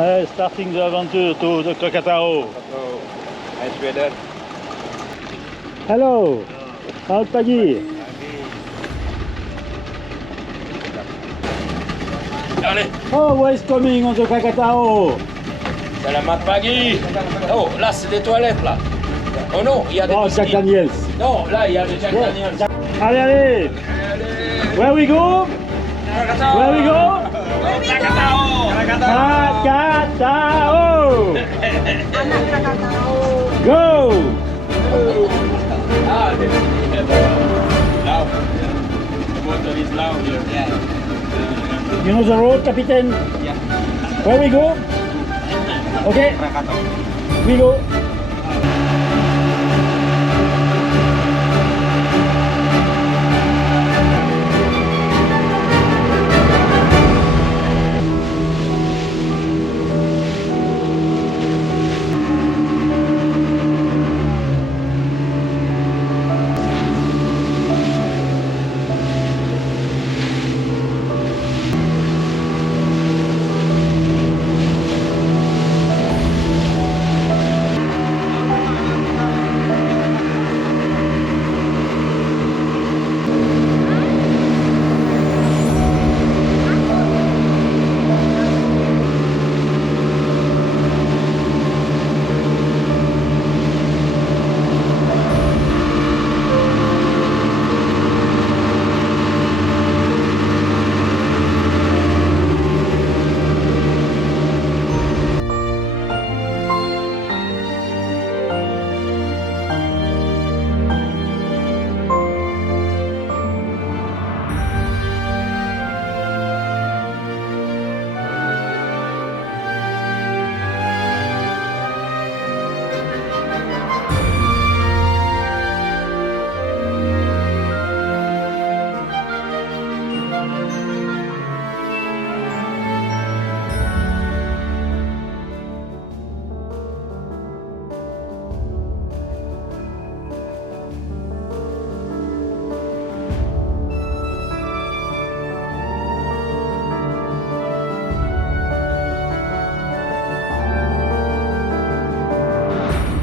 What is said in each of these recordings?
Starting the adventure to the Krakatau. Nice weather. Hello. Selamat pagi. Allez, Oh, who is coming on the Krakatau? selamat pagi. Oh, là c'est des toilettes là. Oh non, il y a des Oh, Jack biscuits. Daniels. Non, là il y a des Jack Daniels. Allez, allez. Where we go? Where we go? Krakatau. Krakatau. Anak Krakatau. Go. Ah, loud. The water is loud here. Yeah. You know the road, Captain? Yeah. Where we go? Okay, we go.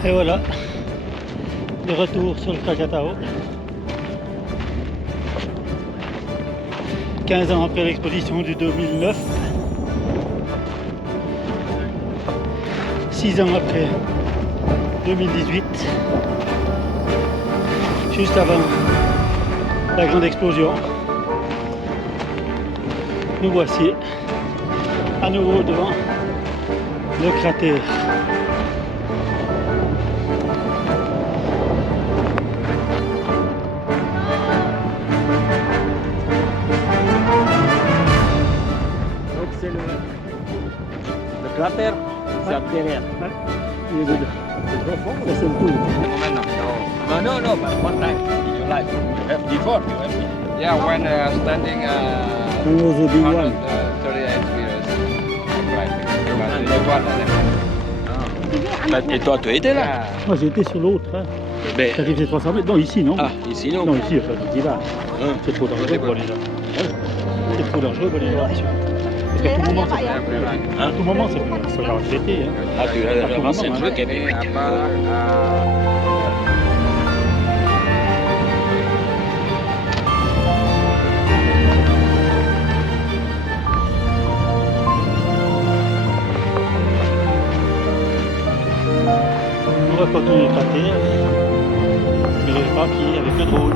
Et voilà, le retour sur le Krakatau. 15 ans après l'exposition du 2009. 6 ans après 2018. Juste avant la grande explosion. Nous voici à nouveau devant le cratère. C'est le cratère, c'est après rien. Ouais. Il est good. C'est trop fort. Ça c'est le tour. No, but one time in your life. You have before, you have been. Yeah, when standing When was the big one? 138 meters. Right. Et toi, tu étais là? Moi j'ai été sur l'autre. Hein. Ben, Ça fait 300 mètres. Non, ici non. ah, ici non. Non, ici, enfin, je dis là. C'est trop dangereux pour les gens. C'est trop dangereux pour les gens. Parce qu'à tout moment, ça peut. À tout moment, ça peut arrêter. Hein. Ah, tu as lancé un truc et puis. On va continuer le cratère. Mais je pas pied avec le drone.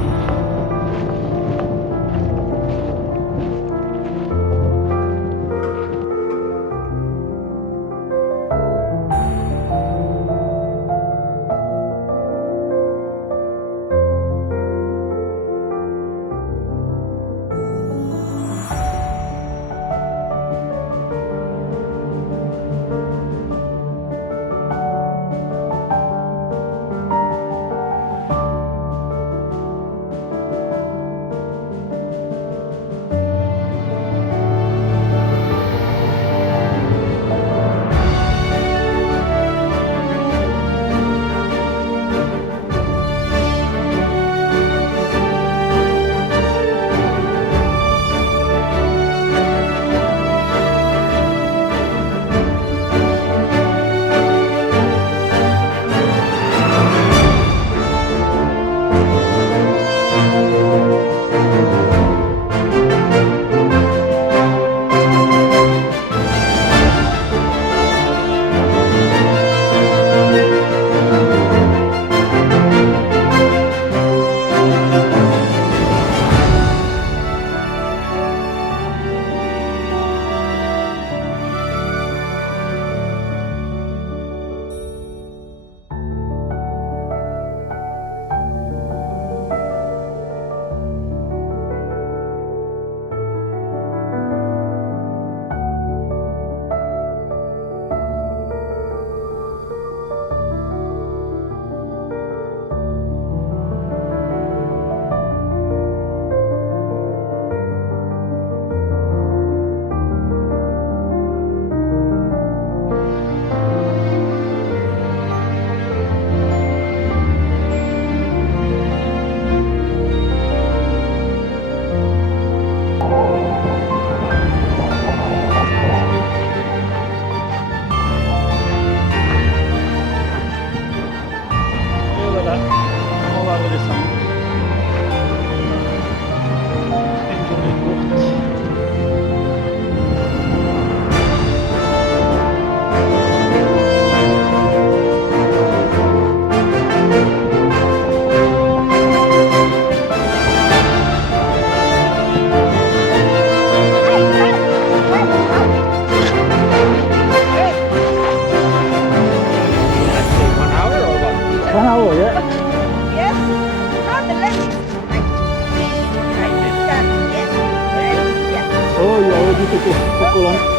colonne.